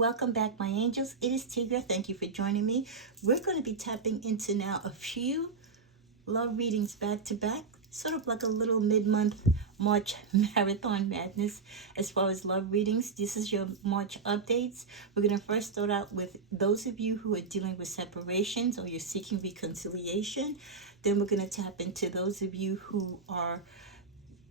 welcome back, my angels. It is Tigra. Thank you for joining me. We're going to be tapping into now a few love readings back to back, sort of like a little mid-month March marathon madness as far as love readings. This is your March updates. We're going to first start out with those of you who are dealing with separations or you're seeking reconciliation. Then we're going to tap into those of you who are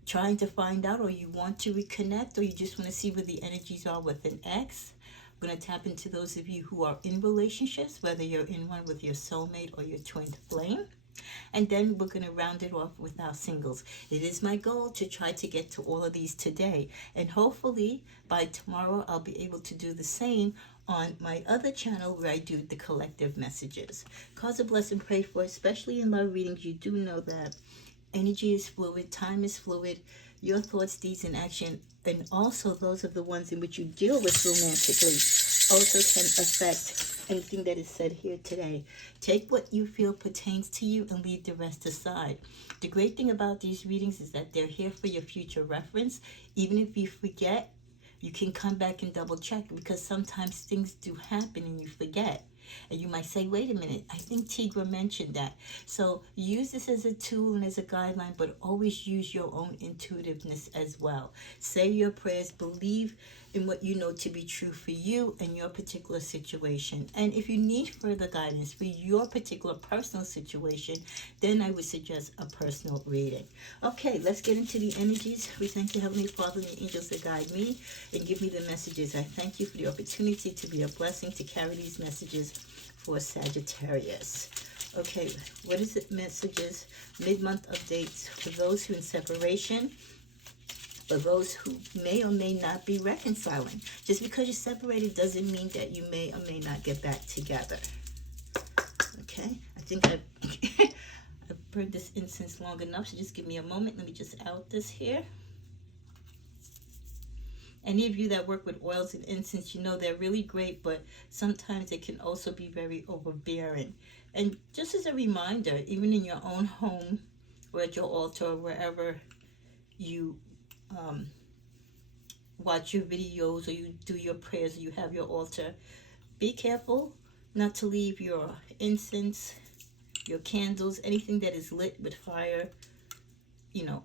trying to find out, or you want to reconnect, or you just want to see where the energies are with an ex. I'm going to tap into those of you who are in relationships, whether you're in one with your soulmate or your twin flame. And then we're going to round it off with our singles. It is my goal to try to get to all of these today. And hopefully by tomorrow I'll be able to do the same on my other channel where I do the collective messages. Cause a bless and pray for, especially in love readings. You do know that energy is fluid, time is fluid, your thoughts, deeds, and action, and also those of the ones in which you deal with romantically also can affect anything that is said here today. Take what you feel pertains to you and leave the rest aside. The great thing about these readings is that they're here for your future reference. Even if you forget, you can come back and double check, because sometimes things do happen and you forget. And you might say, wait a minute, I think Tigra mentioned that. So use this as a tool and as a guideline, but always use your own intuitiveness as well. Say your prayers, believe in what you know to be true for you and your particular situation. And if you need further guidance for your particular personal situation, then I would suggest a personal reading. Okay, let's get into the energies. We thank the Heavenly Father and the angels that guide me and give me the messages. I thank you for the opportunity to be a blessing to carry these messages for Sagittarius. Okay, what is it? Messages, mid-month updates for those who are in separation, for those who may or may not be reconciling. Just because you're separated doesn't mean that you may or may not get back together. Okay, I think I've burned this incense long enough, so just give me a moment. Let me just out this here. Any of you that work with oils and incense, you know they're really great, but sometimes they can also be very overbearing. And just as a reminder, even in your own home or at your altar or wherever you watch your videos or you do your prayers or you have your altar, be careful not to leave your incense, your candles, anything that is lit with fire,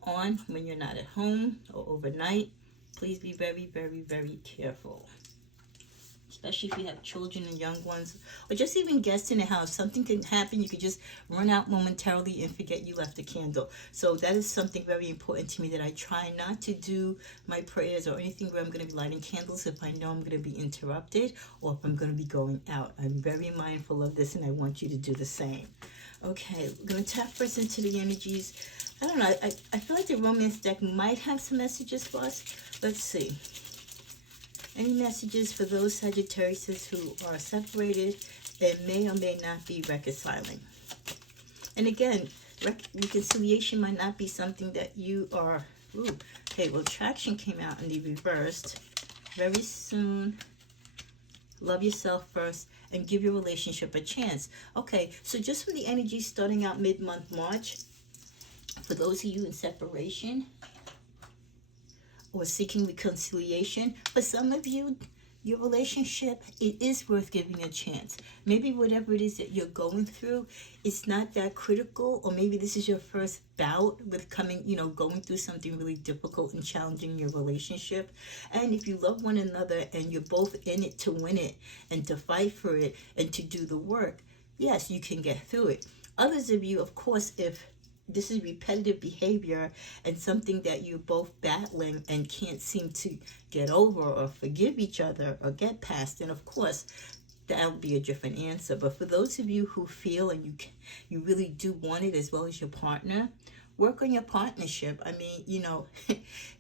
on when you're not at home or overnight. Please be very, very, very careful. Especially if you have children and young ones, or just even guests in the house. Something can happen. You could just run out momentarily and forget you left a candle. So that is something very important to me, that I try not to do my prayers or anything where I'm going to be lighting candles if I know I'm going to be interrupted or if I'm going to be going out. I'm very mindful of this, and I want you to do the same. Okay, we're going to tap first into the energies. I don't know. I feel like the romance deck might have some messages for us. Let's see. Any messages for those Sagittarius who are separated and may or may not be reconciling? And again, reconciliation might not be something that you are... Ooh, okay, well, traction came out in the reversed. Very soon, love yourself first and give your relationship a chance. Okay, so just from the energy starting out mid-month March, for those of you in separation or seeking reconciliation, for some of you, your relationship, it is worth giving a chance. Maybe whatever it is that you're going through, it's not that critical, or maybe this is your first bout with going through something really difficult and challenging in your relationship. And if you love one another and you're both in it to win it and to fight for it and to do the work, yes, you can get through it. Others of you, of course, if this is repetitive behavior and something that you're both battling and can't seem to get over or forgive each other or get past, then of course that'll be a different answer. But for those of you who feel and you really do want it, as well as your partner, work on your partnership. I mean,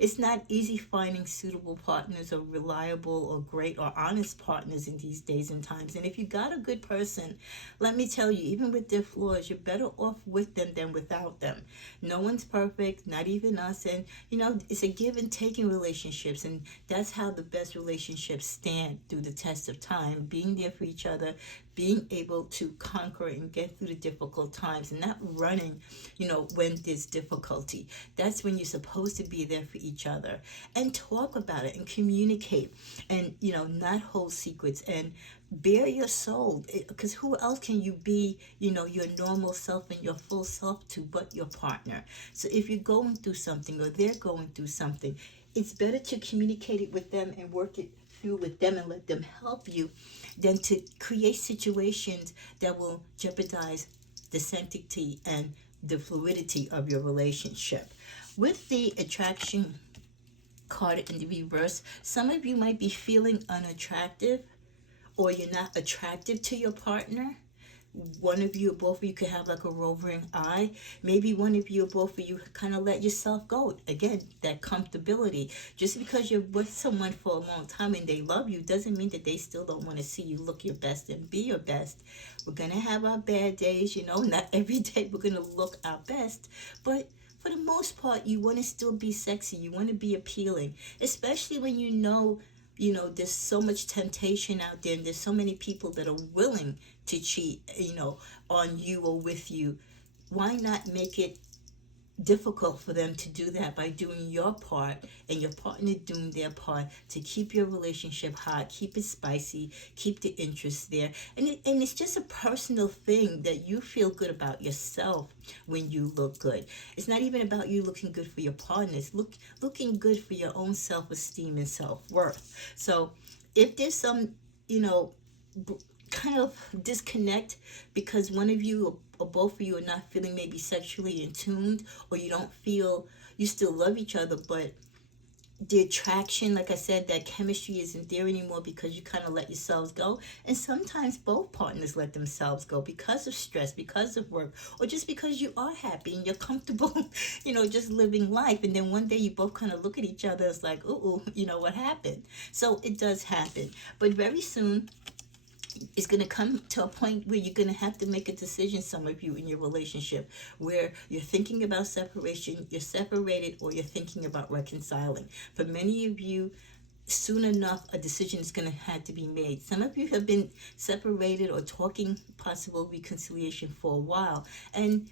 it's not easy finding suitable partners or reliable or great or honest partners in these days and times. And if you got a good person, let me tell you, even with their flaws, you're better off with them than without them. No one's perfect, not even us. And, it's a give and take in relationships. And that's how the best relationships stand through the test of time, being there for each other, being able to conquer and get through the difficult times, and not running, when there's there's difficulty. That's when you're supposed to be there for each other and talk about it and communicate and, not hold secrets and bare your soul, because who else can you be, your normal self and your full self to but your partner? So if you're going through something or they're going through something, it's better to communicate it with them and work it through with them and let them help you than to create situations that will jeopardize the sanctity and the fluidity of your relationship. With the attraction card in the reverse, some of you might be feeling unattractive, or you're not attractive to your partner. One of you or both of you could have like a rovering eye. Maybe one of you or both of you kind of let yourself go. Again, that comfortability. Just because you're with someone for a long time and they love you doesn't mean that they still don't want to see you look your best and be your best. We're going to have our bad days, not every day we're going to look our best. But for the most part, you want to still be sexy. You want to be appealing, especially when there's so much temptation out there and there's so many people that are willing to cheat, on you or with you. Why not make it difficult for them to do that by doing your part and your partner doing their part to keep your relationship hot, keep it spicy, keep the interest there. And it's just a personal thing that you feel good about yourself when you look good. It's not even about you looking good for your partner. It's looking good for your own self-esteem and self-worth. So if there's some, kind of disconnect because one of you or both of you are not feeling maybe sexually in tuned, or you don't feel you still love each other, but the attraction, like I said, that chemistry isn't there anymore because you kind of let yourselves go. And sometimes both partners let themselves go because of stress, because of work, or just because you are happy and you're comfortable, just living life. And then one day you both kind of look at each other, it's like, ooh, what happened? So it does happen. But very soon, it's going to come to a point where you're going to have to make a decision, some of you in your relationship, where you're thinking about separation, you're separated, or you're thinking about reconciling. For many of you, soon enough, a decision is going to have to be made. Some of you have been separated or talking possible reconciliation for a while. And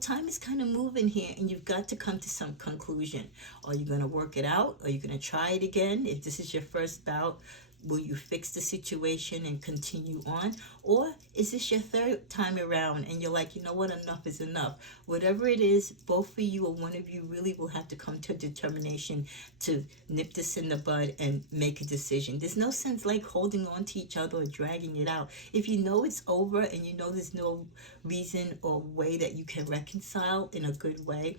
time is kind of moving here and you've got to come to some conclusion. Are you going to work it out? Are you going to try it again? If this is your first bout, will you fix the situation and continue on? Or is this your third time around and you're like, enough is enough? Whatever it is, both of you or one of you really will have to come to a determination to nip this in the bud and make a decision. There's no sense like holding on to each other or dragging it out. If you know it's over and there's no reason or way that you can reconcile in a good way,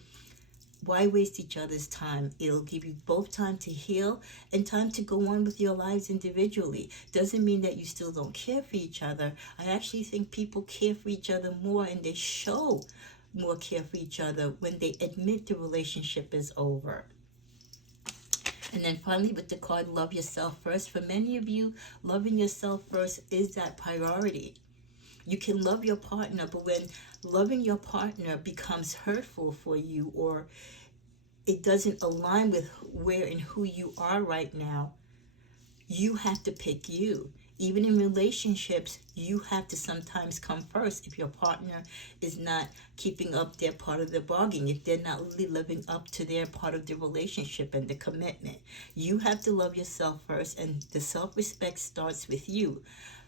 why waste each other's time? It'll give you both time to heal and time to go on with your lives individually. Doesn't mean that you still don't care for each other. I actually think people care for each other more and they show more care for each other when they admit the relationship is over. And then finally with the card, love yourself first. For many of you, loving yourself first is that priority. You can love your partner, but when loving your partner becomes hurtful for you or it doesn't align with where and who you are right now, you have to pick you. Even in relationships, you have to sometimes come first if your partner is not keeping up their part of the bargain, if they're not really living up to their part of the relationship and the commitment. You have to love yourself first, and the self-respect starts with you.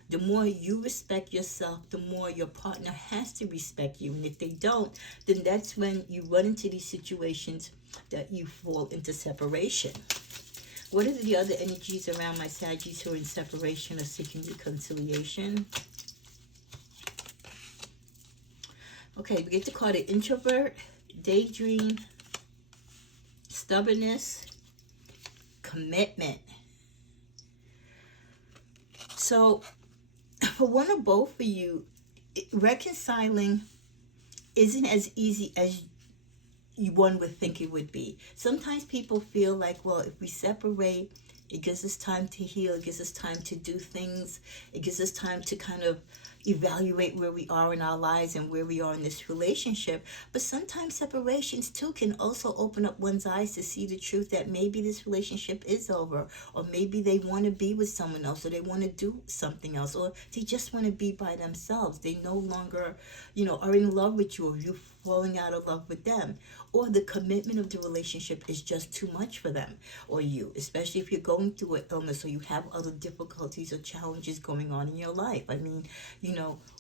The more you respect yourself, the more your partner has to respect you. And if they don't, then that's when you run into these situations that you fall into separation. What are the other energies around my Saggies who are in separation or seeking reconciliation? Okay, we get the card of introvert, daydream, stubbornness, commitment. So for one or both of you, reconciling isn't as easy as one would think it would be. Sometimes people feel like, well, if we separate, it gives us time to heal, it gives us time to do things, it gives us time to kind of, evaluate where we are in our lives and where we are in this relationship. But sometimes separations too can also open up one's eyes to see the truth that maybe this relationship is over, or maybe they want to be with someone else, or they want to do something else, or they just want to be by themselves. They no longer, are in love with you, or you're falling out of love with them, or the commitment of the relationship is just too much for them or you, especially if you're going through an illness or you have other difficulties or challenges going on in your life. I mean,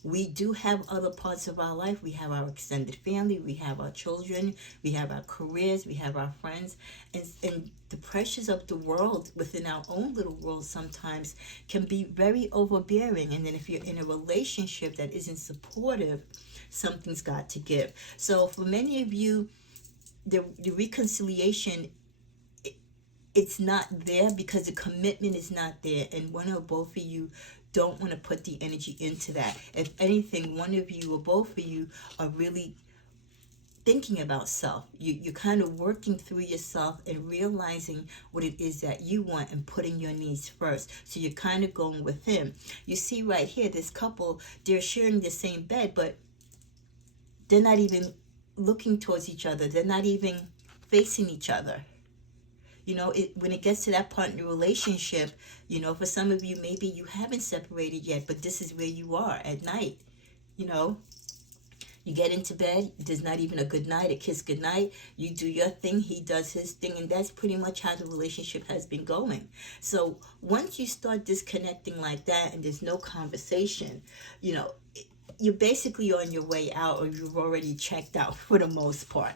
we do have other parts of our life. We have our extended family, we have our children, we have our careers, we have our friends, and the pressures of the world within our own little world sometimes can be very overbearing. And then if you're in a relationship that isn't supportive, something's got to give. So for many of you, the reconciliation, it's not there because the commitment is not there, and one or both of you don't want to put the energy into that. If anything, one of you or both of you are really thinking about self. You're kind of working through yourself and realizing what it is that you want and putting your needs first. So you're kind of going with him. You see right here, this couple, they're sharing the same bed, but they're not even looking towards each other. They're not even facing each other. When it gets to that part in the relationship, for some of you, maybe you haven't separated yet, but this is where you are at night. You get into bed, there's not even a good night, a kiss goodnight. You do your thing, he does his thing, and that's pretty much how the relationship has been going. So once you start disconnecting like that and there's no conversation, you're basically on your way out, or you've already checked out for the most part.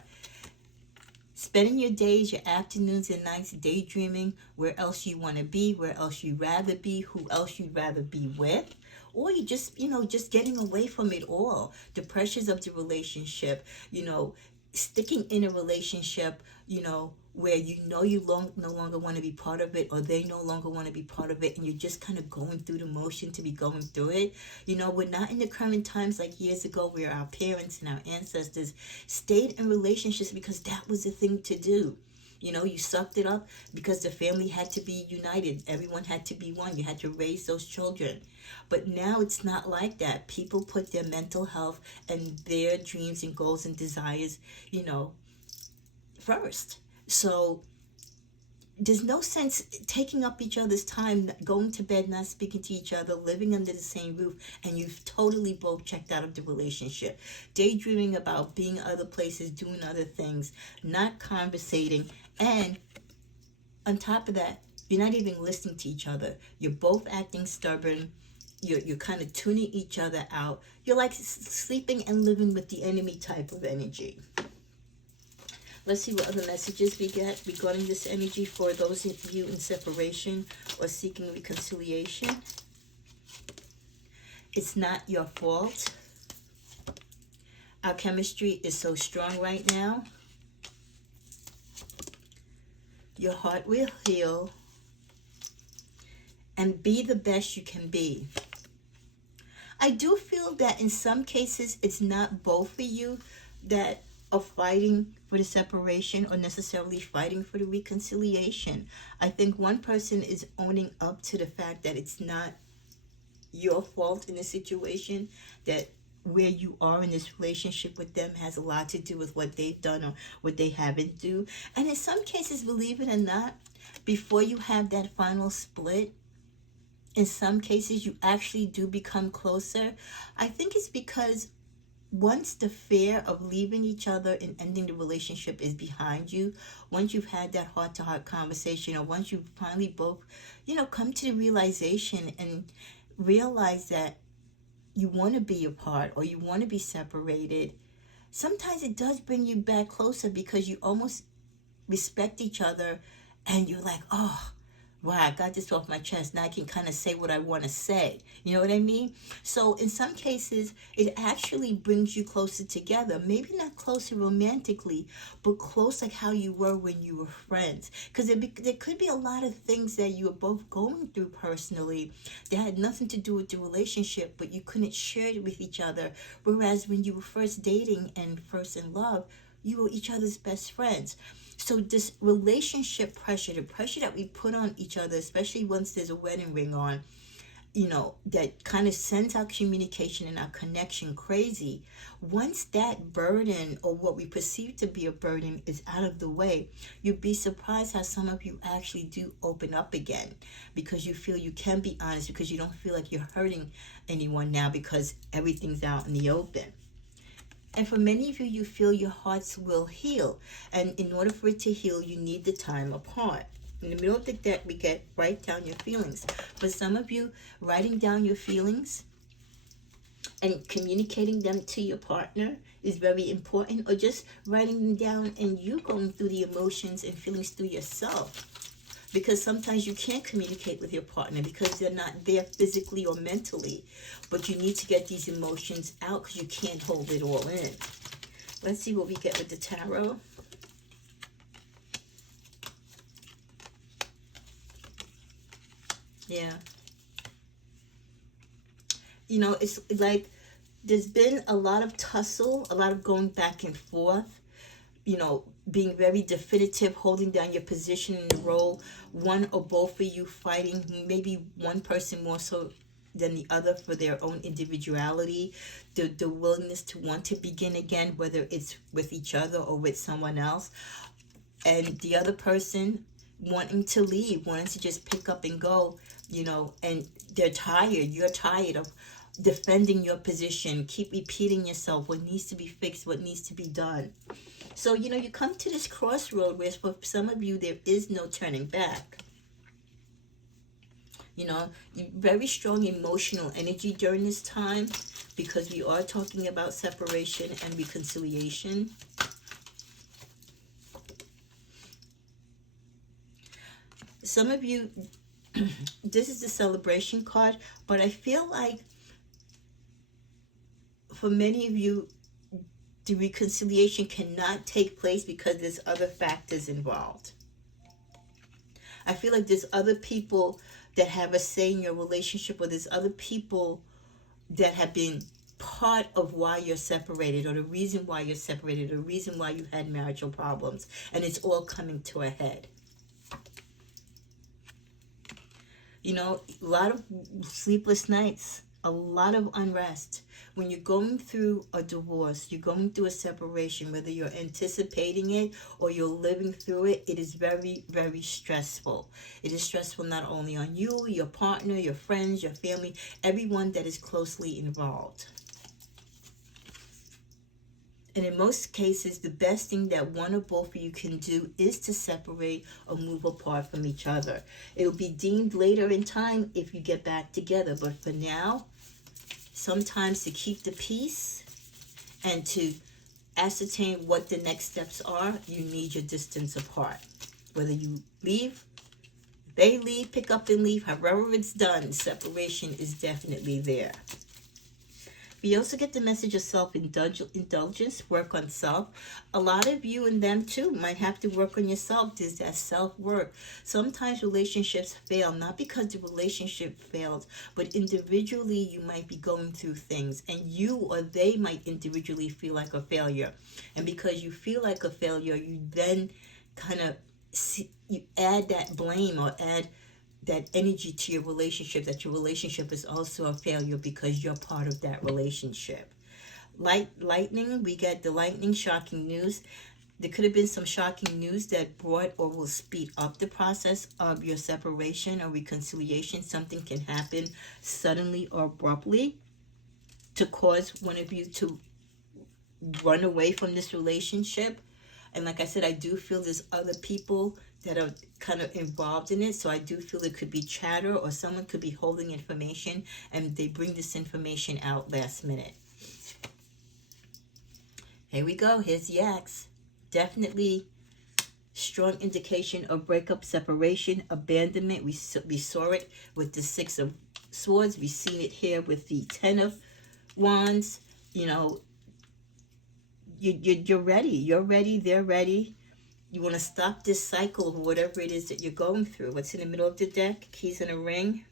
Spending your days, your afternoons and nights daydreaming where else you want to be, where else you'd rather be, who else you'd rather be with. Or you just, just getting away from it all. The pressures of the relationship, sticking in a relationship, where you no longer want to be part of it, or they no longer want to be part of it, and you're just kind of going through the motion to be going through it. We're not in the current times like years ago where our parents and our ancestors stayed in relationships because that was the thing to do. You sucked it up because the family had to be united. Everyone had to be one. You had to raise those children. But now it's not like that. People put their mental health and their dreams and goals and desires, first. So there's no sense taking up each other's time, going to bed, not speaking to each other, living under the same roof, and you've totally both checked out of the relationship. Daydreaming about being other places, doing other things, not conversating, and on top of that, you're not even listening to each other. You're both acting stubborn. You're kind of tuning each other out. You're like sleeping and living with the enemy type of energy. Let's see what other messages we get regarding this energy for those of you in separation or seeking reconciliation. It's not your fault. Our chemistry is so strong right now. Your heart will heal. And be the best you can be. I do feel that in some cases it's not both of you that are fighting for the separation or necessarily fighting for the reconciliation. I think one person is owning up to the fact that it's not your fault in the situation, that where you are in this relationship with them has a lot to do with what they've done or what they haven't do. And in some cases, believe it or not, before you have that final split, in some cases you actually do become closer. I think it's because once the fear of leaving each other and ending the relationship is behind you, once you've had that heart-to-heart conversation, or once you finally both, come to the realization and realize that you want to be apart or you want to be separated, sometimes it does bring you back closer because you almost respect each other and you're like, oh, wow, I got this off my chest. Now I can kind of say what I want to say. You know what I mean? So in some cases, it actually brings you closer together. Maybe not closer romantically, but close like how you were when you were friends. Because there could be a lot of things that you were both going through personally that had nothing to do with the relationship, but you couldn't share it with each other. Whereas when you were first dating and first in love, you were each other's best friends. So this relationship pressure, the pressure that we put on each other, especially once there's a wedding ring on, that kind of sends our communication and our connection crazy. Once that burden, or what we perceive to be a burden, is out of the way, you'd be surprised how some of you actually do open up again, because you feel you can be honest, because you don't feel like you're hurting anyone now, because everything's out in the open. And for many of you, you feel your hearts will heal. And in order for it to heal, you need the time apart. In the middle of the deck, we get write down your feelings. For some of you, writing down your feelings and communicating them to your partner is very important, or just writing them down and you going through the emotions and feelings through yourself. Because sometimes you can't communicate with your partner because they're not there physically or mentally. But you need to get these emotions out because you can't hold it all in. Let's see what we get with the tarot. Yeah. It's like there's been a lot of tussle, a lot of going back and forth, being very definitive, holding down your position in the role, one or both of you fighting, maybe one person more so than the other for their own individuality, the willingness to want to begin again, whether it's with each other or with someone else, and the other person wanting to leave, wanting to just pick up and go, and they're tired. You're tired of defending your position, keep repeating yourself, what needs to be fixed, what needs to be done. So, you come to this crossroad where for some of you, there is no turning back. Very strong emotional energy during this time, because we are talking about separation and reconciliation. Some of you, this is the celebration card, but I feel like for many of you, the reconciliation cannot take place because there's other factors involved. I feel like there's other people that have a say in your relationship, or there's other people that have been part of why you're separated, or the reason why you're separated, or the reason why you had marital problems, and it's all coming to a head. A lot of sleepless nights, a lot of unrest. When you're going through a divorce, you're going through a separation, whether you're anticipating it or you're living through it, it is very, very stressful. It is stressful not only on you, your partner, your friends, your family, everyone that is closely involved. And in most cases, the best thing that one or both of you can do is to separate or move apart from each other. It will be deemed later in time if you get back together. But for now, sometimes to keep the peace and to ascertain what the next steps are, you need your distance apart. Whether you leave, they leave, pick up and leave, however it's done, separation is definitely there. We also get the message of self-indulgence, work on self. A lot of you and them too might have to work on yourself. There's that self-work. Sometimes relationships fail, not because the relationship failed, but individually you might be going through things, and you or they might individually feel like a failure. And because you feel like a failure, you then kind of you add that blame or add that energy to your relationship, that your relationship is also a failure because you're part of that relationship. Lightning, we get the lightning, shocking news. There could have been some shocking news that brought or will speed up the process of your separation or reconciliation. Something can happen suddenly or abruptly to cause one of you to run away from this relationship. And like I said, I do feel there's other people that are kind of involved in it. So I do feel it could be chatter, or someone could be holding information and they bring this information out last minute. Here we go. Here's the axe. Definitely strong indication of breakup, separation, abandonment. We saw it with the Six of Swords. We see it here with the Ten of Wands. You're ready. You're ready. They're ready. You want to stop this cycle of whatever it is that you're going through. What's in the middle of the deck? Keys in a ring.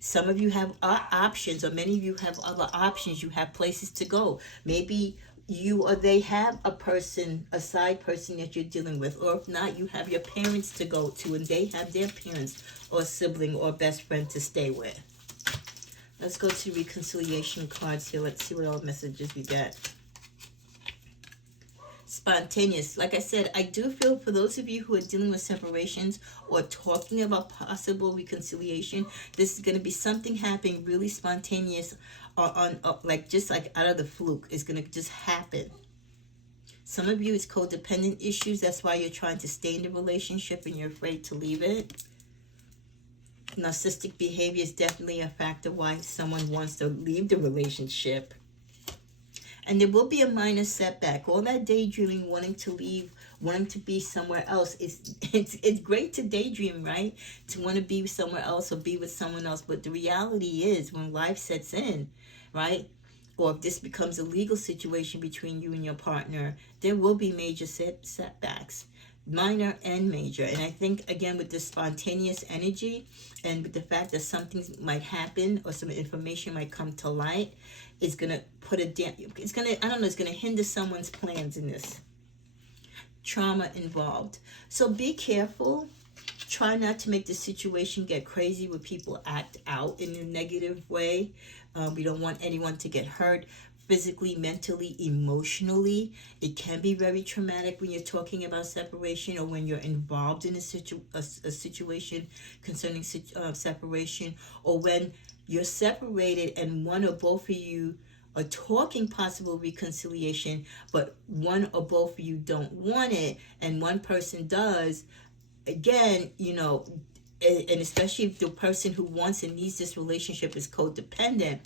Some of you have options, or many of you have other options. You have places to go. Maybe you or they have a person, a side person that you're dealing with, or if not, you have your parents to go to and they have their parents or sibling or best friend to stay with. Let's go to reconciliation cards here. Let's see what all messages we get. Spontaneous. Like I said, I do feel for those of you who are dealing with separations or talking about possible reconciliation, this is going to be something happening really spontaneous or like just like out of the fluke. It's going to just happen. Some of you, it's codependent issues. That's why you're trying to stay in the relationship and you're afraid to leave it. Narcissistic behavior is definitely a factor why someone wants to leave the relationship. And there will be a minor setback. All that daydreaming, wanting to leave, wanting to be somewhere else. It's great to daydream, right? To want to be somewhere else or be with someone else. But the reality is when life sets in, right? Or if this becomes a legal situation between you and your partner, there will be major setbacks. Minor and major. And I think, again, with this spontaneous energy and with the fact that something might happen or some information might come to light, it's going to put a it's going to, I don't know, it's going to hinder someone's plans in this. Trauma involved. So be careful. Try not to make the situation get crazy where people act out in a negative way. We don't want anyone to get hurt physically, mentally, emotionally. It can be very traumatic when you're talking about separation or when you're involved in a situation concerning separation, or when you're separated and one or both of you are talking possible reconciliation, but one or both of you don't want it and one person does. Again, you know, and especially if the person who wants and needs this relationship is codependent,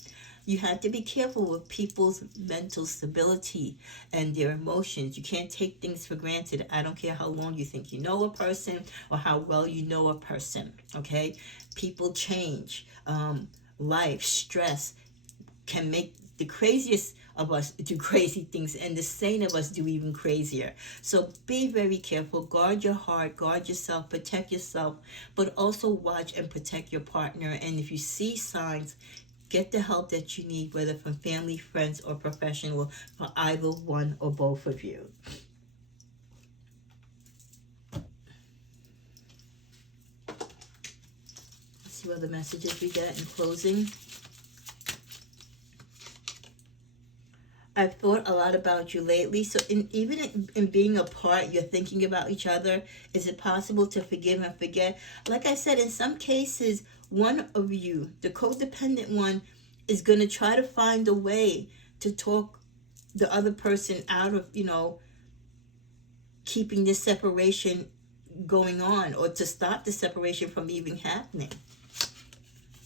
you have to be careful with people's mental stability and their emotions. You can't take things for granted. I don't care how long you think you know a person or how well you know a person, okay? People change. Life, stress can make the craziest of us do crazy things, and the sane of us do even crazier. So be very careful. Guard your heart, guard yourself, protect yourself, but also watch and protect your partner. And if you see signs, get the help that you need, whether from family, friends, or professional, for either one or both of you. Let's see what other messages we get in closing. I've thought a lot about you lately. So even in being apart, you're thinking about each other. Is it possible to forgive and forget? Like I said, in some cases, one of you, the codependent one, is going to try to find a way to talk the other person out of, you know, keeping this separation going on, or to stop the separation from even happening.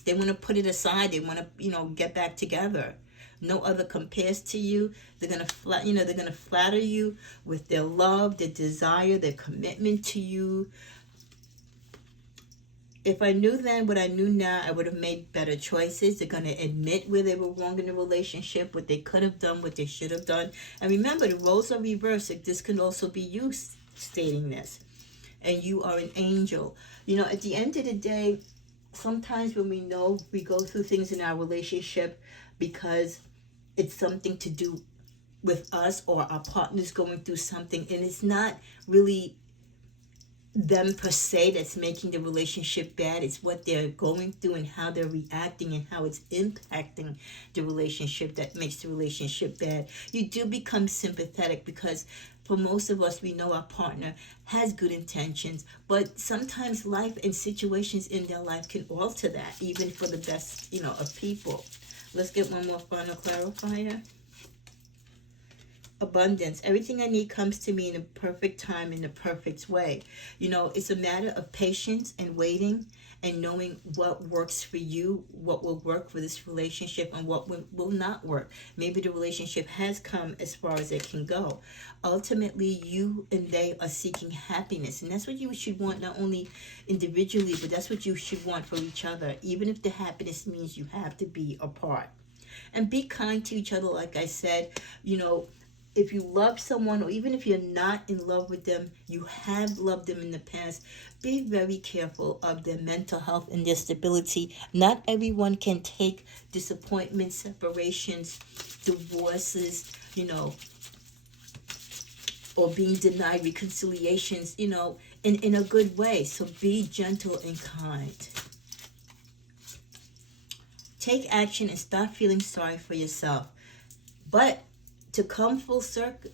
They want to put it aside. They want to, you know, get back together. No other compares to you. They're gonna they're gonna flatter you with their love, their desire, their commitment to you. If I knew then what I knew now, I would have made better choices. They're gonna admit where they were wrong in the relationship, what they could have done, what they should have done. And remember, the roles are reversed. Like, this can also be you stating this, and you are an angel. You know, at the end of the day, sometimes when we know we go through things in our relationship because it's something to do with us or our partner's going through something, and it's not really them per se that's making the relationship bad. It's what they're going through and how they're reacting and how it's impacting the relationship that makes the relationship bad. You do become sympathetic because for most of us, we know our partner has good intentions, but sometimes life and situations in their life can alter that, even for the best, you know, of people. Let's get one more final clarifier. Abundance. Everything I need comes to me in the perfect time, in the perfect way. You know, it's a matter of patience and waiting and knowing what works for you, what will work for this relationship, and what will not work. Maybe the relationship has come as far as it can go. Ultimately, you and they are seeking happiness, and that's what you should want, not only individually, but that's what you should want for each other, even if the happiness means you have to be apart. And be kind to each other, like I said. You know, if you love someone, or even if you're not in love with them, you have loved them in the past, be very careful of their mental health and their stability. Not everyone can take disappointments, separations, divorces, you know, or being denied reconciliations, you know, in a good way. So be gentle and kind. Take action and stop feeling sorry for yourself. But to come full circle,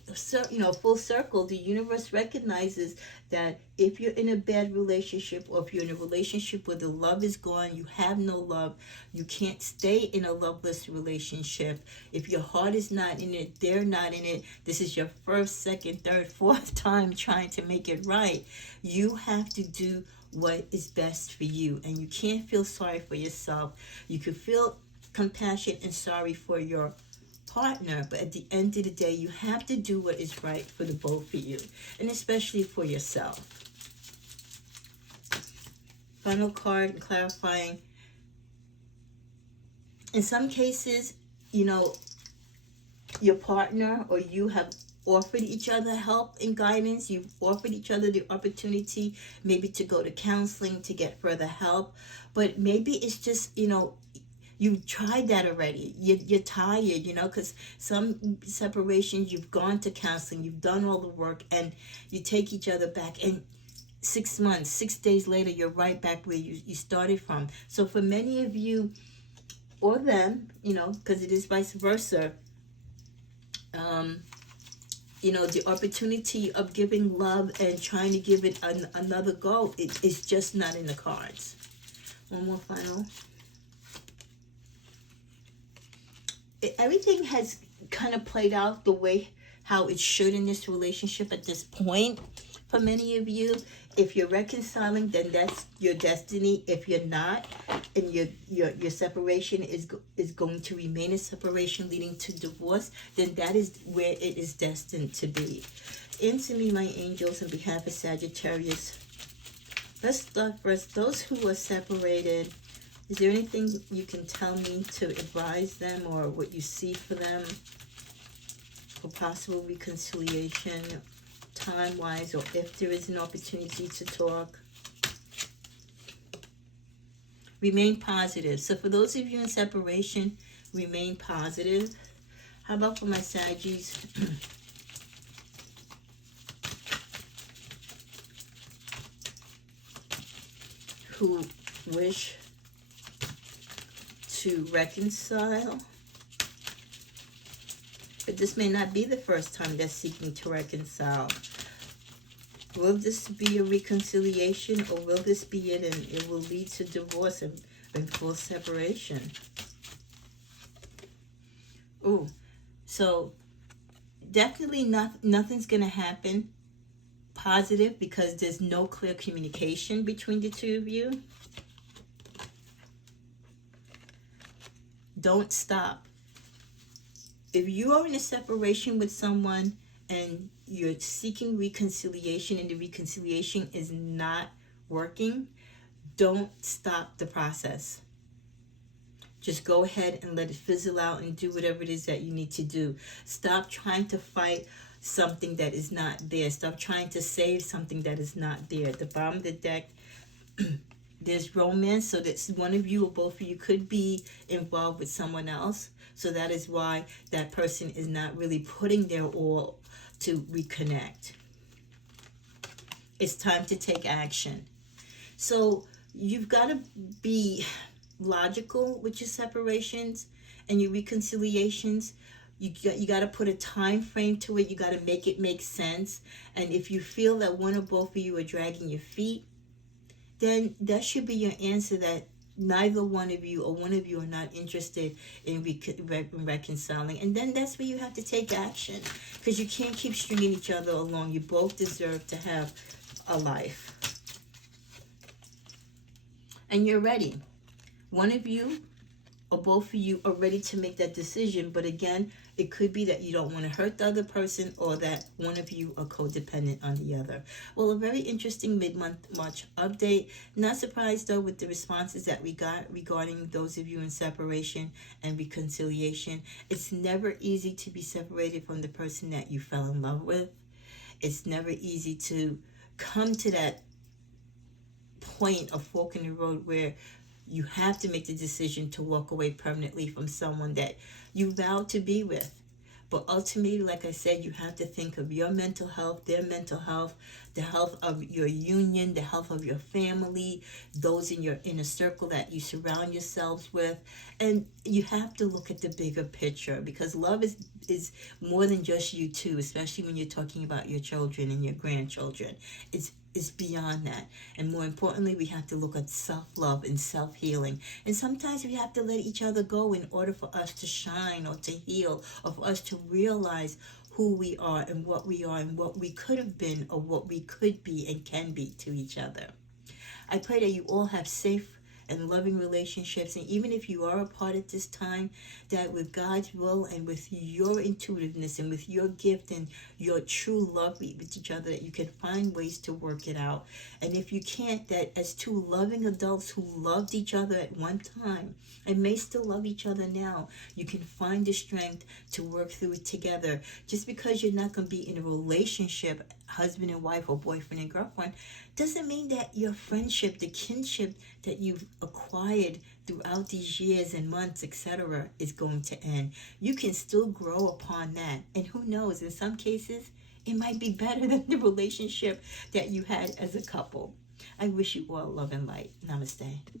full circle, the universe recognizes that if you're in a bad relationship, or if you're in a relationship where the love is gone, you have no love, you can't stay in a loveless relationship. If your heart is not in it, they're not in it, this is your first, second, third, fourth time trying to make it right, you have to do what is best for you. And you can't feel sorry for yourself. You can feel compassion and sorry for your partner, but at the end of the day, you have to do what is right for the both of you, and especially for yourself. Final card, clarifying. In some cases, you know, your partner or you have offered each other help and guidance. You've offered each other the opportunity maybe to go to counseling to get further help, but maybe it's just, you know, you tried that already. You're tired, you know, because some separations, you've gone to counseling, you've done all the work, and you take each other back, and 6 months, 6 days later, you're right back where you started from. So for many of you, or them, you know, because it is vice versa, you know, the opportunity of giving love and trying to give it another go, it's just not in the cards. One more final. Everything has kind of played out the way how it should in this relationship at this point. For many of you, if you're reconciling, then that's your destiny. If you're not, and your separation is going to remain a separation leading to divorce, then that is where it is destined to be. Answer me, my angels, on behalf of Sagittarius. Let's start first. Those who are separated, is there anything you can tell me to advise them, or what you see for them for possible reconciliation, time-wise, or if there is an opportunity to talk? Remain positive. So for those of you in separation, remain positive. How about for my Saggies? Who wish to reconcile, but this may not be the first time they're seeking to reconcile. Will this be a reconciliation, or will this be it and it will lead to divorce and full separation? Oh, so definitely nothing's gonna happen positive, because there's no clear communication between the two of you. Don't stop. If you are in a separation with someone and you're seeking reconciliation and the reconciliation is not working, don't stop the process. Just go ahead and let it fizzle out and do whatever it is that you need to do. Stop trying to fight something that is not there. Stop trying to save something that is not there. At the bottom of the deck, there's romance, so that one of you or both of you could be involved with someone else. So that is why that person is not really putting their all to reconnect. It's time to take action. So you've got to be logical with your separations and your reconciliations. You got to put a time frame to it. You got to make it make sense. And if you feel that one or both of you are dragging your feet, then that should be your answer, that neither one of you or one of you are not interested in reconciling. And then that's where you have to take action, because you can't keep stringing each other along. You both deserve to have a life. And you're ready. One of you or both of you are ready to make that decision. But again, it could be that you don't want to hurt the other person, or that one of you are codependent on the other. Well, a very interesting mid-month March update. Not surprised, though, with the responses that we got regarding those of you in separation and reconciliation. It's never easy to be separated from the person that you fell in love with. It's never easy to come to that point of fork in the road where you have to make the decision to walk away permanently from someone that you vowed to be with. But ultimately, like I said, you have to think of your mental health, their mental health, the health of your union, the health of your family, those in your inner circle that you surround yourselves with. And you have to look at the bigger picture, because love is more than just you two, especially when you're talking about your children and your grandchildren. It's beyond that. And more importantly, we have to look at self-love and self-healing. And sometimes we have to let each other go in order for us to shine or to heal, or for us to realize who we are and what we could have been, or what we could be and can be to each other. I pray that you all have safe and loving relationships, and even if you are apart at this time, that with God's will and with your intuitiveness and with your gift and your true love with each other, that you can find ways to work it out. And if you can't, that as two loving adults who loved each other at one time and may still love each other now, you can find the strength to work through it together. Just because you're not going to be in a relationship, husband and wife or boyfriend and girlfriend, doesn't mean that your friendship, the kinship that you've acquired throughout these years and months, etc., is going to end. You can still grow upon that. And who knows, in some cases, it might be better than the relationship that you had as a couple. I wish you all love and light. Namaste.